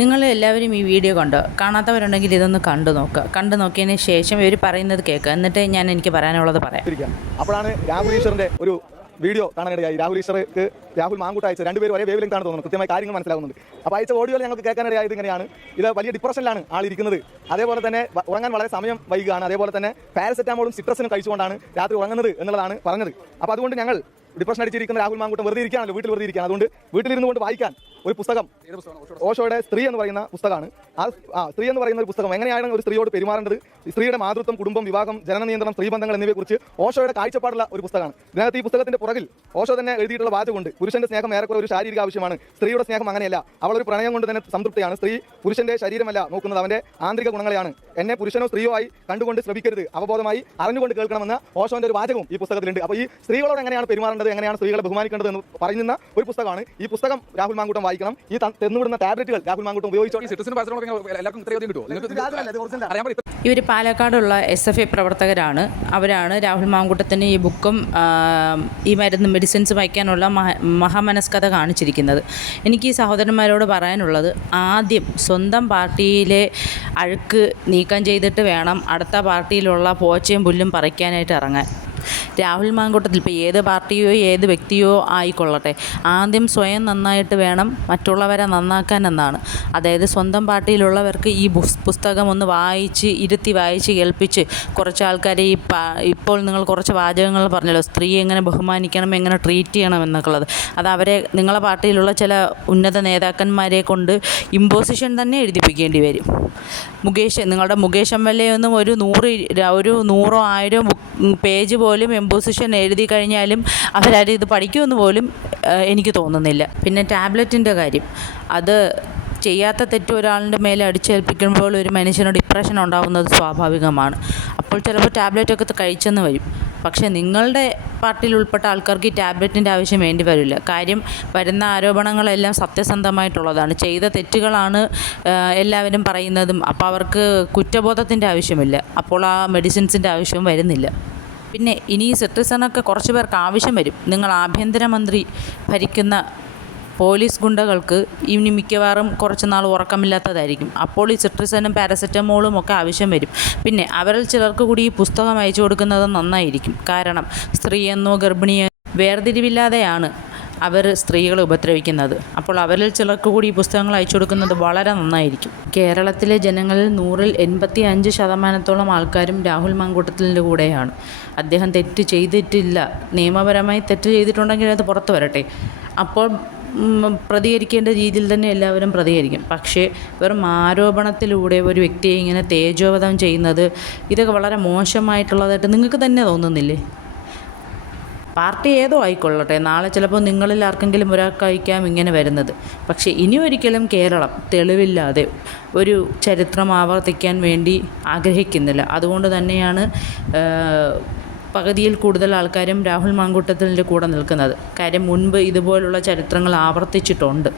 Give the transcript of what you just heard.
നിങ്ങൾ എല്ലാവരും ഈ വീഡിയോ കാണാത്തവരുണ്ടെങ്കിൽ ഇതൊന്ന് കണ്ടു നോക്കിയതിന് ശേഷം ഇവർ പറയുന്നത് കേൾക്കുക, എന്നിട്ട് എനിക്ക് പറയാനുള്ളത് പറയാം. അപ്പോഴാണ് രാഹുൽ ഈശ്വറിന്റെ ഒരു വീഡിയോ കാണാനിടയായി. രാഹുൽ മാങ്കൂട്ട് അയച്ച രണ്ടുപേരും ഒരേ വേവ് ലെങ്ത് ആണ് തോന്നുന്നു, കൃത്യമായി കാര്യങ്ങൾ മനസ്സിലാകുന്നുണ്ട്. അപ്പോൾ അയച്ച ഓഡിയോയിൽ ഞങ്ങൾക്ക് കേൾക്കാനിടയായത് ഇങ്ങനെയാണ്: ഇത് വലിയ ഡിപ്രഷനിലാണ് ആളിരിക്കുന്നത്, അതേപോലെ തന്നെ ഉറങ്ങാൻ വളരെ സമയം വൈകുകയാണ്, അതേപോലെ തന്നെ പാരസെറ്റാമോളും സിട്രസിനും കഴിച്ചുകൊണ്ടാണ് രാത്രി ഉറങ്ങുന്നത് എന്നുള്ളതാണ് പറഞ്ഞത്. അപ്പോൾ അതുകൊണ്ട് ഞങ്ങൾ ഡിപ്രഷൻ അടിച്ചിരിക്കുന്ന രാഹുൽ മാങ്കൂട്ടം വെറുതെ ഇരിക്കുകയാണല്ലോ, വീട്ടിൽ വെറുതെ ഇരിക്കുകയാണ്. അതുകൊണ്ട് വീട്ടിലിരുന്നു കൊണ്ട് വായിക്കാൻ ഒരു പുസ്തകം, ഓഷോയുടെ സ്ത്രീ എന്ന് പറയുന്ന പുസ്തകമാണ്. സ്ത്രീ എന്ന് പറയുന്ന ഒരു പുസ്തകം എങ്ങനെയാണ് ഒരു സ്ത്രീയോട് പെരുമാറേണ്ടത്, സ്ത്രീയുടെ മാതൃത്വം, കുടുംബം, വിവാഹം, ജനന നിയന്ത്രണം, സ്ത്രീബന്ധങ്ങൾ എന്നിവയെക്കുറിച്ച് ഓഷോയുടെ കാഴ്ചപ്പാടുള്ള ഒരു പുസ്തകമാണ്. ഇതിനകത്ത് ഈ പുസ്തകത്തിന്റെ പുറകിൽ ഓഷോ തന്നെ എഴുതിയിട്ടുള്ള വാചകമുണ്ട്: പുരുഷന്റെ സ്നേഹം ഏറെക്കുറെ ഒരു ശാരീരിക ആവശ്യമാണ്, സ്ത്രീയുടെ സ്നേഹം അങ്ങനെയല്ല, അവളൊരു പ്രണയം കൊണ്ട് തന്നെ സംതൃപ്തിയാണ്, സ്ത്രീ പുരുഷന്റെ ശരീരമല്ല നോക്കുന്നത്, അവന്റെ ആന്തരിക ഗുണങ്ങളെയാണ്, എന്നെ പുരുഷനോ സ്ത്രീയോ ആയി കണ്ടുകൊണ്ട് ശ്രമിക്കരുത്, അവബോധമായി അറിഞ്ഞുകൊണ്ട് കേൾക്കണമെന്ന ഓഷോന്റെ ഒരു വാചകവും ഈ പുസ്തകത്തിലുണ്ട്. അപ്പോൾ ഈ സ്ത്രീകളോട് എങ്ങനെയാണ് പെരുമാറേണ്ടത്, എങ്ങനെയാണ് സ്ത്രീകളെ ബഹുമാനിക്കേണ്ടത് എന്ന് പറയുന്ന ഒരു പുസ്തകമാണ്. ഈ പുസ്തകം രാഹുൽ മാങ്കൂട്ടം വായിക്കണം. ഈ തെന്നുവിടുന്ന ടാബ്ലറ്റുകൾ രാഹുൽ മാങ്കൂട്ടം ഉപയോഗിച്ചോ. ഇവർ പാലക്കാടുള്ള SFI പ്രവർത്തകരാണ്. അവരാണ് രാഹുൽ മാങ്കൂട്ടത്തിന് ഈ ബുക്കും ഈ മെഡിസിൻസ് വയ്ക്കാനുള്ള മഹാമനസ്കത കാണിച്ചിരിക്കുന്നത്. എനിക്ക് ഈ സഹോദരന്മാരോട് പറയാനുള്ളത്, ആദ്യം സ്വന്തം പാർട്ടിയിലെ അഴുക്ക് നീക്കം ചെയ്തിട്ട് വേണം അടുത്ത പാർട്ടിയിലുള്ള പോച്ചയും പുല്ലും പറിക്കാനായിട്ട് ഇറങ്ങാൻ. രാഹുൽ മാങ്കൂട്ടത്തിൽ ഇപ്പോൾ ഏത് പാർട്ടിയോ ഏത് വ്യക്തിയോ ആയിക്കൊള്ളട്ടെ, ആദ്യം സ്വയം നന്നായിട്ട് വേണം മറ്റുള്ളവരെ നന്നാക്കാൻ എന്നാണ്. അതായത് സ്വന്തം പാർട്ടിയിലുള്ളവർക്ക് ഈ പുസ്തകം ഒന്ന് ഇരുത്തി വായിച്ച് കേൾപ്പിച്ച് കുറച്ച് ആൾക്കാരെ ഇപ്പോൾ നിങ്ങൾ കുറച്ച് വാചകങ്ങൾ പറഞ്ഞല്ലോ, സ്ത്രീയെ എങ്ങനെ ബഹുമാനിക്കണം, എങ്ങനെ ട്രീറ്റ് ചെയ്യണം എന്നൊക്കെയുള്ളത്, അത് അവരെ നിങ്ങളെ പാർട്ടിയിലുള്ള ചില ഉന്നത നേതാക്കന്മാരെ കൊണ്ട് ഇമ്പോസിഷൻ തന്നെ എഴുതിപ്പിക്കേണ്ടി വരും. നിങ്ങളുടെ മുകേഷ് MLA ഒന്നും ഒരു 100-1000 പേജ് പോലും എംപോസിഷൻ എഴുതി കഴിഞ്ഞാലും അവരാരും ഇത് പഠിക്കുമെന്ന് പോലും എനിക്ക് തോന്നുന്നില്ല. പിന്നെ ടാബ്ലറ്റിൻ്റെ കാര്യം, അത് ചെയ്യാത്ത തെറ്റ് ഒരാളുടെ മേലെ അടിച്ചേൽപ്പിക്കുമ്പോൾ ഒരു മനുഷ്യന് ഡിപ്രഷൻ ഉണ്ടാകുന്നത് സ്വാഭാവികമാണ്. അപ്പോൾ ചിലപ്പോൾ ടാബ്ലറ്റൊക്കെ കഴിച്ചെന്ന് വരും. പക്ഷേ നിങ്ങളുടെ പാർട്ടിയിൽ ഉൾപ്പെട്ട ആൾക്കാർക്ക് ഈ ടാബ്ലറ്റിൻ്റെ ആവശ്യം വേണ്ടി വരില്ല. കാര്യം വരുന്ന ആരോപണങ്ങളെല്ലാം സത്യസന്ധമായിട്ടുള്ളതാണ്, ചെയ്ത തെറ്റുകളാണ് എല്ലാവരും പറയുന്നതും. അപ്പോൾ അവർക്ക് കുറ്റബോധത്തിൻ്റെ ആവശ്യമില്ല, അപ്പോൾ ആ മെഡിസിൻസിൻ്റെ ആവശ്യവും വരുന്നില്ല. പിന്നെ ഇനി ഈ സിട്രിസണൊക്കെ കുറച്ച് പേർക്ക് ആവശ്യം വരും. നിങ്ങൾ ആഭ്യന്തരമന്ത്രി ഭരിക്കുന്ന പോലീസ് ഗുണ്ടകൾക്ക് ഇനി മിക്കവാറും കുറച്ച് നാൾ ഉറക്കമില്ലാത്തതായിരിക്കും. അപ്പോൾ ഈ സിട്രിസനും പാരസെറ്റമോളും ഒക്കെ ആവശ്യം വരും. പിന്നെ അവരിൽ ചിലർക്ക് കൂടി ഈ പുസ്തകം അയച്ചു കൊടുക്കുന്നത് നന്നായിരിക്കും. കാരണം സ്ത്രീയെന്നോ ഗർഭിണിയോ വേർതിരിവില്ലാതെയാണ് അവർ സ്ത്രീകളെ ഉപദ്രവിക്കുന്നത്. അപ്പോൾ അവരിൽ ചിലർക്ക് കൂടി ഈ പുസ്തകങ്ങൾ അയച്ചു കൊടുക്കുന്നത് വളരെ നന്നായിരിക്കും. കേരളത്തിലെ ജനങ്ങളിൽ 100-ൽ 85% ആൾക്കാരും രാഹുൽ മാങ്കൂട്ടത്തിൻ്റെ കൂടെയാണ്. അദ്ദേഹം തെറ്റ് ചെയ്തിട്ടില്ല, നിയമപരമായി തെറ്റ് ചെയ്തിട്ടുണ്ടെങ്കിൽ അത് പുറത്തു വരട്ടെ, അപ്പോൾ പ്രതികരിക്കേണ്ട രീതിയിൽ തന്നെ എല്ലാവരും പ്രതികരിക്കും. പക്ഷേ വെറും ആരോപണത്തിലൂടെ ഒരു വ്യക്തിയെ ഇങ്ങനെ തേജോവധം ചെയ്യുന്നത്, ഇതൊക്കെ വളരെ മോശമായിട്ടുള്ളതായിട്ട് നിങ്ങൾക്ക് തന്നെ തോന്നുന്നില്ലേ? പാർട്ടി ഏതോ ആയിക്കൊള്ളട്ടെ, നാളെ ചിലപ്പോൾ നിങ്ങളിൽ ആർക്കെങ്കിലും ഒരാൾക്കായിരിക്കാം ഇങ്ങനെ വരുന്നത്. പക്ഷേ ഇനി ഒരിക്കലും കേരളം തെളിവില്ലാതെ ഒരു ചരിത്രം ആവർത്തിക്കാൻ വേണ്ടി ആഗ്രഹിക്കുന്നില്ല. അതുകൊണ്ട് തന്നെയാണ് പകുതിയിൽ കൂടുതൽ ആൾക്കാരും രാഹുൽ മാങ്കൂട്ടത്തിൻ്റെ കൂടെ നിൽക്കുന്നത്. കാര്യം മുൻപ് ഇതുപോലുള്ള ചരിത്രങ്ങൾ ആവർത്തിച്ചിട്ടുണ്ട്.